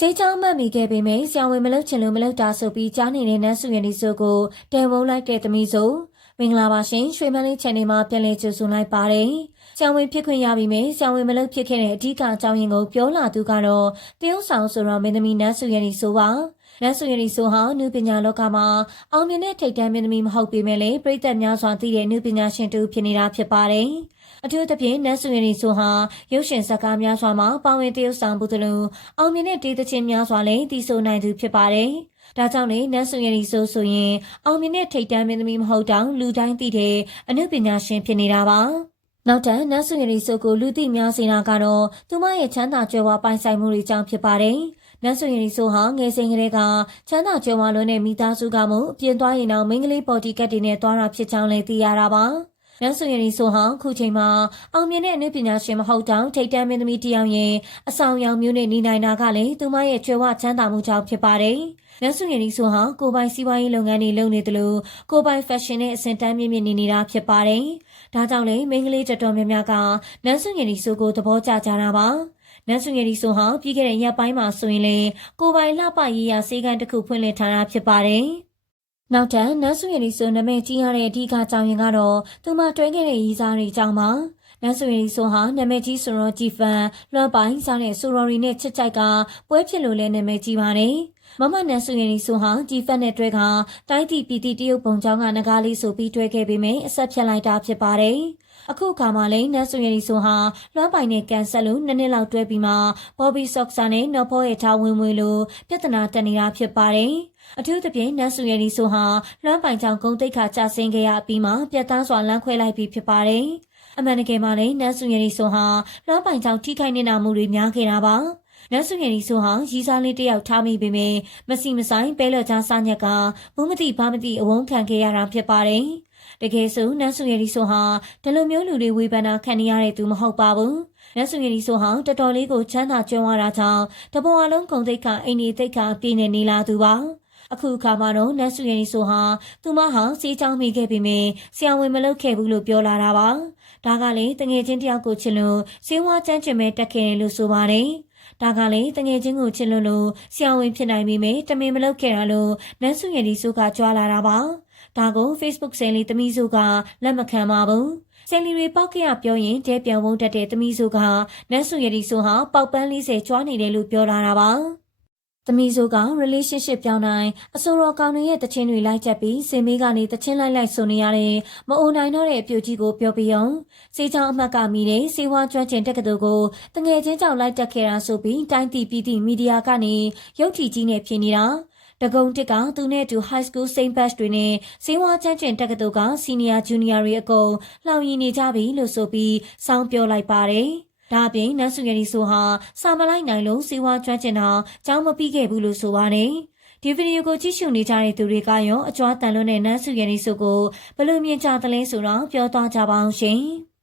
စေးချောင်းမှတ်မိခဲ့ပေမယ့်ဆရာဝန်မလုပ်ချင်လို့မလုပ်တာဆိုပြီးကြားနေတဲ့နန်းစုရည်ဒီဆိုကိုတဲဝုံလိုက်တဲ့သမီးဆိုမင်္ဂလာပါရှင်ရွှေမန်းလေး channel မှာပြန်လည်ကြိုဆိုလိုက်ပါတယ်ဆရာဝန်ဖြစ်ခွင့်ရပြီမယ်ဆရာဝန်မလုပ်ဖြစ်ခဲ့တဲ့အဓိကအကြောင်းရင်းကိုပြောလာသူကတော့တရုတ်ဆောင်ဆိုတော့မင်းသမီးနန်းစုရည်ဒီဆိုပါ နန်းစုရည်ဆိုဟာနုပညာလောကမှာအောင်မြင်တဲ့ထိပ်တန်းမင်းသမီးမဟုတ်ပေမဲ့လည်းပြည်သက်များစွာသိတဲ့နုပညာရှင်တူဖြစ်နေတာဖြစ်ပါတယ်။အထူးသဖြင့်နန်းစုရည်ဆိုဟာရုပ်ရှင်ဇာတ်ကားများစွာမှာပါဝင်တရုတ်ဆောင်မှုတလူအောင်မြင်တဲ့တေးသချင်းများစွာလည်းတည်ဆိုနိုင်သူဖြစ်ပါတယ်။ဒါကြောင့်လေနန်းစုရည်ဆိုဆိုရင်အောင်မြင်တဲ့ထိပ်တန်းမင်းသမီးမဟုတ်တောင်လူတိုင်းသိတဲ့အနုပညာရှင်ဖြစ်နေတာပါ။နောက်တန်းနတ်ဆွေရီဆိုကိုလူသိများစေတာကတော့သူမရဲ့ချမ်းသာကြွယ်ဝပိုင်ဆိုင်မှုတွေကြောင့်ဖြစ်ပါတယ်။ နတ်ဆွေရီဆိုဟာငယ်စဉ်ကတည်းကချမ်းသာကြွယ်ဝလွန်းတဲ့မိသားစုကမှအပြင်သွားရင်တော့မိန်းကလေးပေါ်တီကတ်တွေနဲ့သွားတာဖြစ်ကြောင်းလည်းသိရတာပါ။နတ်ဆွေရီဆိုဟာခုချိန်မှာအောင်မြင်တဲ့အနုပညာရှင်မဟုတ်တောင်ထိတ်တန်းမင်းသမီးတစ်ယောက်ရဲ့အဆောင်အယောင်မျိုးနဲ့နေနိုင်တာကလည်းသူမရဲ့ကြွယ်ဝချမ်းသာမှုကြောင့်ဖြစ်ပါတယ်။နတ်ဆွေရီဆိုဟာကိုယ်ပိုင်စီးပွားရေးလုပ်ငန်းတွေလုပ်နေတယ်လို့ကိုယ်ပိုင်ဖက်ရှင်နဲ့အဆင့်တန်းမြင့်မြင့်နေနေတာဖြစ်ပါတယ်။ဒါကြောင့်လေမိန်းကလေးတော်တော်များများကနန်းစုငယ်ဒီဆိုကိုသဘောကျကြတာပါ နန်းစုငယ်ဒီဆိုဟာပြီးခဲ့တဲ့ရက်ပိုင်းမှာဆိုရင်လေကိုပိုင်လှပရေးရစေကန်းတစ်ခုဖွင့်လှစ်ထားတာဖြစ်ပါတယ်နောက်ထပ်နန်းစုငယ်ဒီဆိုနာမည်ကြီးရတဲ့အဓိကအကြောင်းရင်းကတော့သူမတွဲခဲ့တဲ့ရီစားတွေအကြောင်းပါ နန်းစုရီဆိုဟာနာမည်ကြီးဆိုတော့ဂျီဖန်လွှမ်းပိုင်စားတဲ့ဆိုရော်ရီနဲ့ချစ်ကြိုက်ကပွဲဖြစ်လို့လဲနာမည်ကြီးပါတယ်မမနန်းစုရီဆိုဟာဂျီဖန်နဲ့တွဲကတိုင်းတီပီတီတရုတ်ပုံချောင်းကငကားလေးဆိုပြီးတွဲခဲ့ပေမယ့်အဆက်ဖြတ်လိုက်တာဖြစ်ပါတယ်အခုအခါမှာလည်းနတ်ဆွေရီဆိုဟာလွှမ်းပိုင်နဲ့ကန်ဆက်လို့နှစ်နှစ်လောက်တွဲပြီးမှဘော်ဘီဆော့ကဆာနဲ့နော်ဖောရဲ့ထားဝင်ဝင်လို့ပြဿနာတက်နေတာဖြစ်ပါတယ်။အထူးသဖြင့်နတ်ဆွေရီဆိုဟာလွှမ်းပိုင်ကြောင့်ဂုံတိတ်ခါကြဆင်းခဲ့ရပြီးမှပြတ်သားစွာလမ်းခွဲလိုက်ပြီးဖြစ်ပါတယ်။ အမှန်တကယ်မှလည်းနတ်ဆွေရီဆိုဟာလွှမ်းပိုင်ကြောင့်ထိခိုက်နေတာမှုတွေများခဲ့တာပါ။နတ်ဆုငယ်ဒီဆိုဟာရီစားလေးတယောက်ထားမိပေမယ့်မစီမဆိုင်ပဲလော်ချားစားညက်ကဘုမတိဘာမတိအဝုန်းခံခဲ့ရတာဖြစ်ပါတယ်။တကယ်ဆိုနတ်ဆုငယ်ဒီဆိုဟာဒီလိုမျိုးလူတွေဝေဖန်တာခံနေရတဲ့သူမဟုတ်ပါဘူး။နတ်ဆုငယ်ဒီဆိုဟာတော်တော်လေးကိုချမ်းသာကြွယ်ဝတာကြောင့်တပေါ်အလုံးကုန်သိက္ခာအိမ်နေသိက္ခာပြည့်နေနေလာသူပါ။ အခုအခါမှာတော့နတ်ဆုရင်ဆိုဟာသူမဟာစေးချောင်းမိခဲ့ပေမယ့်ဆရာဝန်မလုပ်ခဲ့ဘူးလို့ပြောလာတာပါ။ဒါကလေတငယ်ချင်းတယောက်ကိုချစ်လို့စေဝါချမ်းချင်မဲ့တက်ခဲ့တယ်လို့ဆိုပါတယ်။ဒါကလည်းတငယ်ချင်းကိုချစ်လွန်းလို့ဆရာဝန်ဖြစ်နိုင်ပြီမေတမင်မလုပ်ခဲ့တာလို့နန်းစုရည်ဒီစုကကြွားလာတာပါဒါကို Facebook ဆယ်လီသမီးစုကလက်မခံပါဘူးဆယ်လီတွေပောက်ကရပြောရင်တဲပြန်ဝုန်းတက်တဲ့သမီးစုကနန်းစုရည်ဒီစုဟာပေါက်ပန်း40ကျွားနေတယ်လို့ပြောလာတာပါ သမီးစုက relationship ပြောင်းတိုင်းအဆိုတော်ကောင်တွေရဲ့တခြင်းတွေလိုက်ချက်ပြီးစင်မေးကနေတခြင်းလိုက်လိုက်ဆိုနေရတဲ့မအုံနိုင်တော့တဲ့အပြူကြီးကိုပြောပြအောင်စေချောင်းအမှတ်ကမိတဲ့စေဝါကျွမ်းကျင်တက္ကသိုလ်ကိုတငယ်ချင်းကြောင့်လိုက်တက်ခဲ့တာဆိုပြီးတိုင်းတီပြည်တီမီဒီယာကနေရုပ်ထီကြီးနဲ့ဖြစ်နေတာတကုံတစ်ကသူနဲ့တူ high school same batch တွေနဲ့စေဝါချမ်းကျင်တက္ကသိုလ်က senior junior တွေအကုန်လှောင်ရည်နေကြပြီလို့ဆိုပြီးစောင်းပြောလိုက်ပါတယ်။ ဒါအပြင်နန်းစုရည်ဆိုဟာစာမလိုက်နိုင်လို့စေဝါကျွမ်းကျင်တာကြောင်းမပြီးခဲ့ဘူးလို့ဆိုပါတယ်။ဒီဗီဒီယိုကိုကြည့်ရှုနေကြတဲ့သူတွေကရောအကြွားတန်လွန်းတဲ့နန်းစုရည်ဆိုကိုဘယ်လိုမြင်ကြသလဲဆိုတော့ပြောသွားကြပါအောင်ရှင်။